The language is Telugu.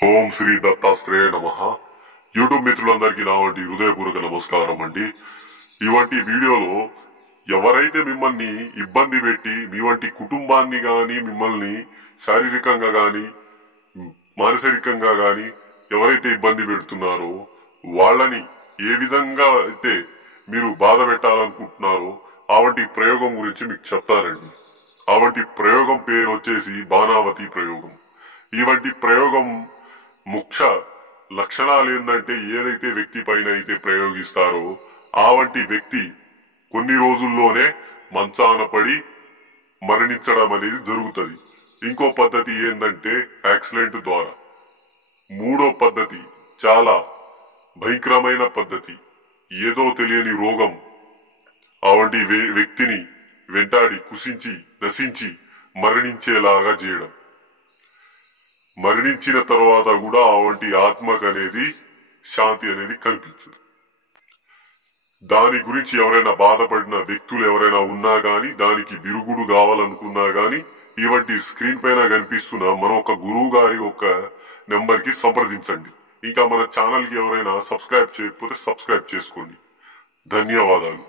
ఓం శ్రీ దత్తాత్రేయ నమః. యూట్యూబ్ మిత్రులందరికీ నా వంటి హృదయపూర్వక నమస్కారం అండి. ఇవంటి వీడియోలో ఎవరైతే మిమ్మల్ని ఇబ్బంది పెట్టి మీ వంటి కుటుంబాన్ని గాని మిమ్మల్ని శారీరకంగా గాని మానసికంగా గాని ఎవరైతే ఇబ్బంది పెడుతున్నారో వాళ్ళని ఏ విధంగా అయితే మీరు బాధ పెట్టాలనుకుంటున్నారో అవంటి ప్రయోగం గురించి మీకు చెప్తానండి. అవంటి ప్రయోగం పేరు వచ్చేసి బాణావతి ప్రయోగం. ఇవంటి ప్రయోగం ముఖ్య లక్షణాలు ఏంటంటే ఏదైతే వ్యక్తి పైన అయితే ప్రయోగిస్తారో ఆ వంటి వ్యక్తి కొన్ని రోజుల్లోనే మంచాన పడి మరణించడం అనేది జరుగుతుంది. ఇంకో పద్ధతి ఏంటంటే యాక్సిడెంట్ ద్వారా. మూడో పద్ధతి చాలా భయంకరమైన పద్ధతి. ఏదో తెలియని రోగం అవంటి వ్యక్తిని వెంటాడి కుసించి నశించి మరణించేలాగా చేయడం. మరణించిన తర్వాత కూడా అవంటి ఆత్మకు అనేది శాంతి అనేది కనిపించదు. దాని గురించి ఎవరైనా బాధపడిన వ్యక్తులు ఎవరైనా ఉన్నా గాని దానికి విరుగుడు కావాలనుకున్నా గాని ఇవంటి స్క్రీన్ పైన కనిపిస్తున్న మన ఒక గురువు గారి ఒక నెంబర్ కి సంప్రదించండి. ఇంకా మన ఛానల్ కి ఎవరైనా సబ్స్క్రైబ్ చేయకపోతే సబ్స్క్రైబ్ చేసుకోండి. ధన్యవాదాలు.